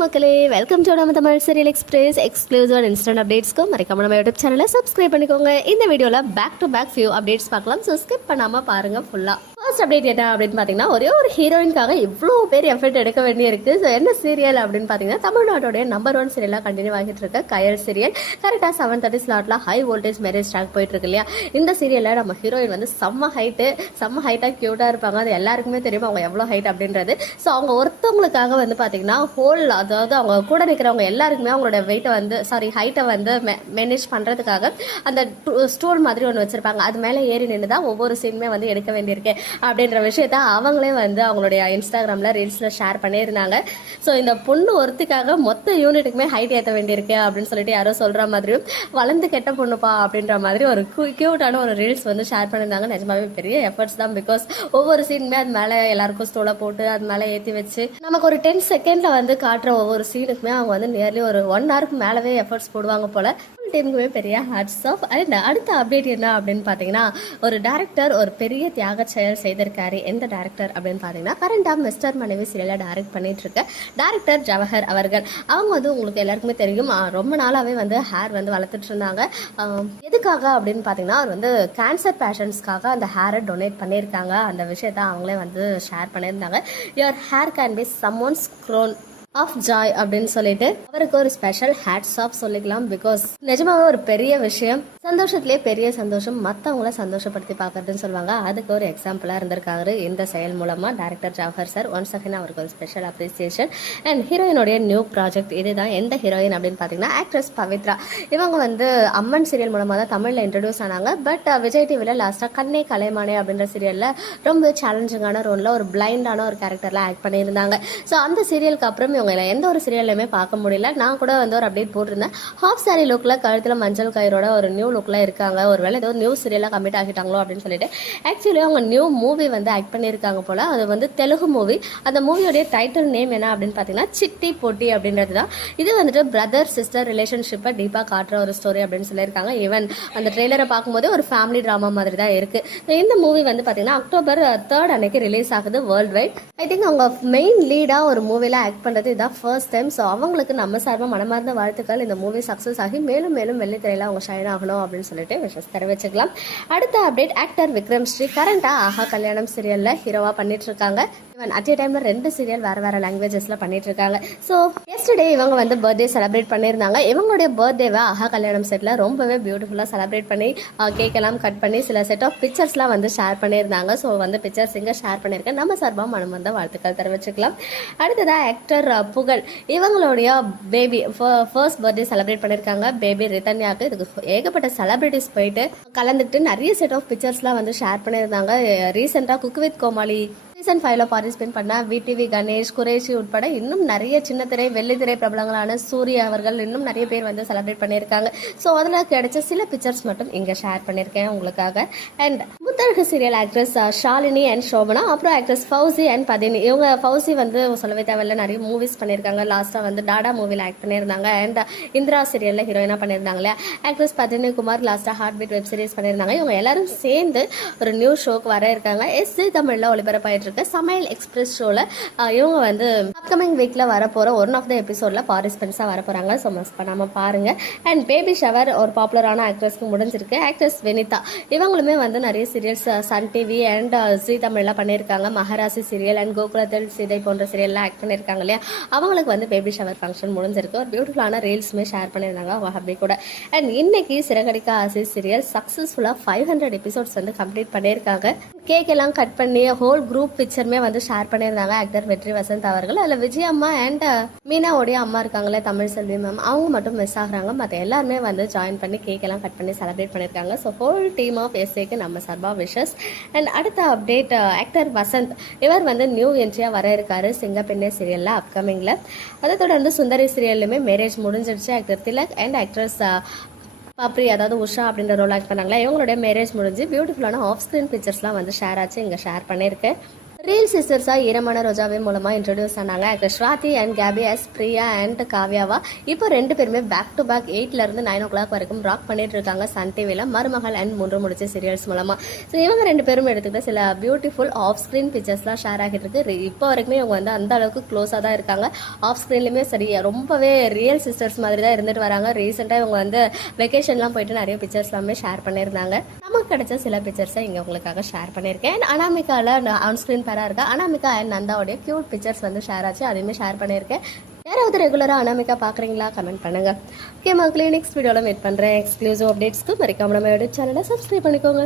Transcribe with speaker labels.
Speaker 1: மக்களே welcome to நம்ம Tamil serial express exclusive and instant அப்டேட்ஸ்க்கு மறக்காம நம்ம யூடியூப் சேனலை சப்ஸ்கிரைப் பண்ணிக்கோங்க. இந்த வீடியோவில் back to back few updates பார்க்கலாம். ஸோ ஸ்கிப் பண்ணாமல் பாருங்க ஃபுல்லாக லாஸ்ட் அப்டேட் என்ன அப்படின்னு பார்த்தீங்கன்னா ஒரே ஒரு ஹீரோயின்காக இவ்வளோ பேர் எஃபர்ட் எடுக்க வேண்டியிருக்கு. ஸோ என்ன சீரியல் அப்படின்னு பார்த்தீங்கன்னா தமிழ்நாட்டோடைய நம்பர் ஒன் சீரியலாக கண்டினியூ ஆகிட்டு இருக்க. கயல் சீரியல் கரெக்டாக செவன் தேர்ட்டி ஸ்லாட்டில் ஹை வோல்டேஜ் மேரேஜ் ட்ராக் போயிட்டு இருக்கு இல்லையா? இந்த சீரியலில் நம்ம ஹீரோயின் வந்து செம்ம ஹைட்டு செம்ம ஹைட்டாக க்யூட்டாக இருப்பாங்க. அது எல்லாருக்குமே தெரியும் அவங்க எவ்வளோ ஹைட் அப்படின்றது? ஸோ அவங்க ஒருத்தவங்களுக்காக வந்து பார்த்தீங்கன்னா ஹோல் அதாவது அவங்க கூட நிற்கிறவங்க எல்லாருக்குமே அவங்களோட வெயிட்டை வந்து சாரி ஹைட்டை வந்து மேனேஜ் பண்ணுறதுக்காக அந்த ஸ்டூல் மாதிரி ஒன்று வச்சிருப்பாங்க. அது மேலே ஏறி நின்று தான் ஒவ்வொரு சீனுமே வந்து எடுக்க வேண்டியிருக்கு அப்படின்ற விஷயத்த அவங்களே வந்து அவங்களுடைய இன்ஸ்டாகிராமில் ரீல்ஸில் ஷேர் பண்ணியிருந்தாங்க. ஸோ இந்த பொண்ணு ஒருத்துக்காக மொத்த யூனிட்டுக்குமே ஹைட் ஏற்ற வேண்டியிருக்கு அப்படின்னு சொல்லிட்டு யாரோ சொல்கிற மாதிரியும் வளர்ந்து கெட்ட பொண்ணுப்பா அப்படின்ற மாதிரி ஒரு க்யூட்டான ஒரு ரீல்ஸ் வந்து ஷேர் பண்ணியிருந்தாங்க. நிஜமாவே பெரிய எஃபர்ட்ஸ் தான் பிகாஸ் ஒவ்வொரு சீனுமே அது மேலே எல்லாருக்கும் ஸ்டோலை போட்டு அது மேலே ஏற்றி வச்சு நமக்கு ஒரு டென் செகண்டில் வந்து காட்டுற ஒவ்வொரு சீனுக்குமே அவங்க வந்து நியர்லி ஒரு ஒன் ஹவருக்கு மேலவே எஃபர்ட்ஸ் போடுவாங்க போல. டீமுக்குமே பெரிய ஹேட்ஸ் ஆஃப் அண்ட் அடுத்த அப்டேட் என்ன அப்படின்னு பார்த்தீங்கன்னா ஒரு டேரக்டர் ஒரு பெரிய தியாக செயல் செய்திருக்காரு. எந்த டேரக்டர் அப்படின்னு பார்த்தீங்கன்னா கரண்டாக மிஸ்டர் மனைவி சீரியலை டைரக்ட் பண்ணிட்டு இருக்க டேரக்டர் ஜவஹர் அவர்கள். அவங்க வந்து உங்களுக்கு எல்லாருக்குமே தெரியும். ரொம்ப நாளாகவே வந்து ஹேர் வந்து வளர்த்துட்டு இருந்தாங்க எதுக்காக அப்படின்னு பார்த்தீங்கன்னா அவர் வந்து கேன்சர் பேஷண்ட்ஸ்க்காக அந்த ஹேரை டொனேட் பண்ணியிருக்காங்க. அந்த விஷயத்த அவங்களே வந்து ஷேர் பண்ணியிருந்தாங்க. Your hair can be some one's crown of joy அப்படின்னு சொல்லிட்டு அவருக்கு ஒரு ஸ்பெஷல் ஹேட்ஸ் ஆஃப் சொல்லிக்கலாம் பிகாஸ் நிஜமாவே ஒரு பெரிய விஷயம். சந்தோஷத்திலே பெரிய சந்தோஷம். மற்றவங்கள சந்தோஷப்படுத்தி பார்க்கறதுன்னு சொல்லுவாங்க. அதுக்கு ஒரு எக்ஸாம்பிளாக இருந்திருக்காரு இந்த செயல் மூலமாக director Jaffer sir once again அவருக்கு ஒரு ஸ்பெஷல் அப்ரிசியேஷன் அண்ட் ஹீரோயினுடைய நியூ ப்ராஜெக்ட் இதுதான். எந்த ஹீரோயின் அப்படின்னு பார்த்தீங்கன்னா ஆக்ட்ரஸ் பவித்ரா. இவங்க வந்து அம்மன் சீரியல் மூலமாக தான் தமிழில் இன்ட்ரடியூஸ் ஆனாங்க. பட் விஜய் டிவியில் லாஸ்ட்டாக கண்ணே கலைமானே அப்படின்ற சீரியலில் ரொம்ப சேலஞ்சிங்கான ரோலில் ஒரு பிளைண்டான ஒரு கேரக்டரில் ஆக்ட் பண்ணியிருந்தாங்க. ஸோ அந்த சீரியலுக்கு அப்புறம் இவங்க எந்த ஒரு சீரியல்லையுமே பார்க்க முடியல. நான் கூட வந்து ஒரு அப்டேட் போட்டிருந்தேன். ஹாஃப் சாரி லுக்கில் கழுத்தில் மஞ்சள் கயிறோட ஒரு நியூ லுக்கில் இருக்காங்க. ஒரு வேளை ஏதோ நியூ சீரியலாக கம்மிட் ஆகிட்டாங்களோ அப்படின்னு சொல்லிட்டு. ஆக்சுவலி அவங்க நியூ மூவி வந்து ஆக்ட் பண்ணியிருக்காங்க போல். அது வந்து தெலுங்கு மூவி அந்த மூவியோடைய டைட்டில் நேம் என்ன அப்படின்னு பார்த்தீங்கன்னா சிட்டி போட்டி அப்படின்றது தான். இது வந்துட்டு பிரதர் சிஸ்டர் ரிலேஷன்ஷிப்பை டீப்பாக காட்டுற ஒரு ஸ்டோரி அப்படின்னு சொல்லியிருக்காங்க. ஈவன் அந்த ட்ரெய்லரை பார்க்கும்போது ஒரு ஃபேமிலி ட்ராமா மாதிரி தான் இருக்குது இந்த மூவி வந்து பார்த்தீங்கன்னா அக்டோபர் தேர்ட் uh, அன்னைக்கு ரிலீஸ் ஆகுது வேர்ல்டு வைட் ஐ திங்க் அவங்க மெயின் லீடாக ஒரு மூவியில் ஆக்ட் பண்ணுறது இதான் ஃபர்ஸ்ட் டைம் ஸோ அவங்களுக்கு நம்ம சார்பாக மனமார்ந்த வாழ்த்துக்கள். இந்த மூவி சக்ஸஸ் ஆகி மேலும் மேலும் வெள்ளித்திரையில் அவங்க ஷைன் ஆகணும் அப்படின்னு சொல்லிட்டு விஷஸ் தெரிவிச்சுக்கலாம். அடுத்த அப்டேட் ஆக்டர் விக்ரம் ஸ்ரீ. கரண்டாக ஆஹா கல்யாணம் சீரியலில் ஹீரோவாக பண்ணிட்டு இருக்காங்க. ஈவன் அட் ஏ டைமில் ரெண்டு சீரியல் வேறு வேறு லாங்குவேஜஸில் பண்ணிட்டு இருக்காங்க. ஸோ எஸ்டர்டே இவங்க வந்து பர்த்டே செலிப்ரேட் பண்ணியிருந்தாங்க. இவங்களுடைய பர்த்டேவை அஹா கல்யாணம் செட்டில் ரொம்பவே பியூட்டிஃபுல்லாக செலிப்ரேட் பண்ணி கேக்கெல்லாம் கட் பண்ணி சில செட் ஆஃப் பிக்சர்ஸ்லாம் வந்து ஷேர் பண்ணியிருந்தாங்க. ஸோ வந்து பிக்சர்ஸ் இங்கே ஷேர் பண்ணியிருக்கேன். நம்ம சார்பாக மனம் வந்த வாழ்த்துக்கள் தெரிவிச்சுக்கலாம். அடுத்ததாக ஆக்டர் புகழ். இவங்களுடைய பேபி ஃபர்ஸ்ட் பர்த்டே செலிப்ரேட் பண்ணியிருக்காங்க பேபி ரிதன்யாக்கு இதுக்கு ஏகப்பட்ட செலிப்ரிட்டிஸ் போயிட்டு கலந்துட்டு நிறைய செட் ஆஃப் பிக்சர்ஸ்லாம் வந்து ஷேர் பண்ணியிருந்தாங்க. ரீசெண்டாக குக் வித் கோமாளி சீசன் ஃபைவ்ல பார்ட்டிசிபேட் பண்ண விடிவி கணேஷ் குரேஷி உட்பட இன்னும் நிறைய சின்ன திரை வெள்ளித்திரை பிரபலங்களான சூரிய அவர்கள் இன்னும் நிறைய பேர் வந்து செலிப்ரேட் பண்ணியிருக்காங்க. ஸோ அதில் கிடைச்ச சில பிக்சர்ஸ் மட்டும் இங்கே ஷேர் பண்ணியிருக்கேன் உங்களுக்காக. And Muthazhagu serial actress Shalini and Shobana அப்புறம் ஆக்ட்ரஸ் ஃபவுசி அண்ட் பதினி. இவங்க ஃபவுசி வந்து சொல்லவே தேவையில்ல. நிறைய மூவிஸ் பண்ணியிருக்காங்க. லாஸ்ட்டாக வந்து டாடா மூவியில் ஆக்ட் பண்ணியிருந்தாங்க. அண்ட் இந்திரா சீரியலில் ஹீரோயினாக பண்ணியிருந்தாங்களே. ஆக்ட்ரஸ் பதினி குமார் லாஸ்ட்டாக ஹார்ட் பீட் வெப் சீரிஸ் பண்ணியிருந்தாங்க. இவங்க எல்லாரும் சேர்ந்து ஒரு நியூ ஷோக்கு வர இருக்காங்க. எஸ் ஜி தமிழில் ஒளிபரப்பாயிட்டு இருக்க. சமையல் எக்ஸ்பிரஸ் ஷோவில் இவங்க வந்து அப்கமிங் வீக்கில் வரப்போகிற ஒன் ஆஃப் த எபிசோடில் பார்ட்டிசிபென்ட்ஸாக வர போகிறாங்க ஸோ மிஸ் பண்ணாமல் பாருங்கள் அண்ட் பேபி ஷவர் ஒரு பாப்புலரான ஆக்ட்ரஸ்க்கு முடிஞ்சிருக்கு. ஆக்ட்ரஸ் வெனிதா இவங்களுமே வந்து நிறைய serials Sun TV uh, and Zee தமிழ்லாம் uh, பண்ணியிருக்காங்க மகாராசி சீரியல் அண்ட் கோகுலத்தில் சீதை போன்ற சீரியல்லாம் ஆக்ட் பண்ணியிருக்காங்க இல்லையா? அவங்களுக்கு வந்து பேபி ஷவர் ஃபங்க்ஷன் முடிஞ்சிருக்கு. ஒரு பியூட்டிஃபுல்லான ரீல்ஸுமே ஷேர் பண்ணியிருந்தாங்க அவங்க ஹப்பி கூட. அண்ட் இன்னைக்கு சிறகடிக்க ஆசை சீரியல் சக்ஸஸ்ஃபுல்லாக ஃபைவ் ஹண்ட்ரட் எபிசோட்ஸ் வந்து கம்ப்ளீட் பண்ணியிருக்காங்க. கேக் எல்லாம் கட் பண்ணி ஹோல் குரூப் பிக்சருமே வந்து ஷேர் பண்ணியிருந்தாங்க ஆக்டர் வெற்றி வசந்த் அவர்கள். அதில் விஜய் அம்மா அண்ட் uh, மீனாவுடைய அம்மா இருக்காங்களே தமிழ் செல்வி மேம் அவங்க மட்டும் மிஸ் ஆகுறாங்க. மற்ற எல்லாருமே வந்து ஜாயின் பண்ணி கேக் எல்லாம் கட் பண்ணி செலிப்ரேட் பண்ணியிருக்காங்க. ஸோ ஹோல் டீம் ஆஃப் எஸ்ஏக்கு நம்ம சர்பா விஷஸ் அண்ட் அடுத்த அப்டேட் ஆக்டர் uh, வசந்த். இவர் வந்து நியூ என்ட்ரியாக வர இருக்காரு சிங்கப்பெண்ணே சீரியலில் அப்கமிங்கில் அதை தொடர்ந்து சுந்தரி சீரியல்லுமே மேரேஜ் முடிஞ்சிடுச்சு actor Thilak and actress Pabri அதாவது உஷா அப்படின்ற ரோல் ஆக்ட் பண்ணாங்களா? இவங்களுடைய மேரேஜ் முடிஞ்சு பியூட்டிஃபுல்லான ஆஃப் ஸ்க்ரீன் பிக்சர்ஸ்லாம் வந்து ஷேர் ஆச்சு. இங்கே ஷேர் பண்ணியிருக்கேன் ரீல் சிஸ்டர்ஸாக ஈரமான ரோஜாவே மூலமாக இன்ட்ரடியூஸ் ஆனாங்க. Actor Swathi and KP S Priya and காவ்யாவா இப்போ ரெண்டு பேருமே பேக் டு பேக் எயிட்லேருந்து நைன் ஓ கிளாக் வரைக்கும் ராக் பண்ணிட்டு இருக்காங்க சன் டிவியில் மருமகள் அண்ட் மூன்று முடிச்ச சீரியல்ஸ் மூலமாக ஸோ இவங்க ரெண்டு பேரும் எடுத்துக்கிட்ட சில பியூட்டிஃபுல் ஆஃப் ஸ்க்ரீன் பிக்சர்ஸ்லாம் ஷேர் ஆகிட்டு இருக்கு. இப்போ வரைக்குமே இவங்க வந்து அந்த அளவுக்கு க்ளோஸாக தான் இருக்காங்க. ஆஃப் ஸ்க்ரீன்லையுமே சரி ரொம்பவே ரியல் சிஸ்டர்ஸ் மாதிரி தான் இருந்துட்டு வராங்க. ரீசெண்டாக இவங்க வந்து வெக்கேஷன்லாம் போயிட்டு நிறைய பிக்சர்ஸ் எல்லாமே ஷேர் பண்ணியிருந்தாங்க. நமக்கு கிடைச்ச சில பிக்சர்ஸை இங்கே உங்களுக்காக ஷேர் பண்ணியிருக்கேன். அனாமிகாவில் ஆன் ஸ்க்ரீன் ஃபேராக இருக்கா? அனாமிகா அண்ட் நந்தாவுடைய க்யூட் பிக்சர்ஸ் வந்து ஷேர் ஆச்சு. அதையுமே ஷேர் பண்ணியிருக்கேன். யாராவது ரெகுலராக அனாமிகா பார்க்குறீங்களா? கமெண்ட் பண்ணுங்க. ஓகே மக்களே நெக்ஸ்ட் வீடியோவில் மீட் பண்ணுறேன் எக்ஸ்க்ளூசிவ் அப்டேட்ஸ்க்கு மறக்காம நம்ம யூடியூப் சேனலை சப்ஸ்கிரைப் பண்ணிக்கோங்க.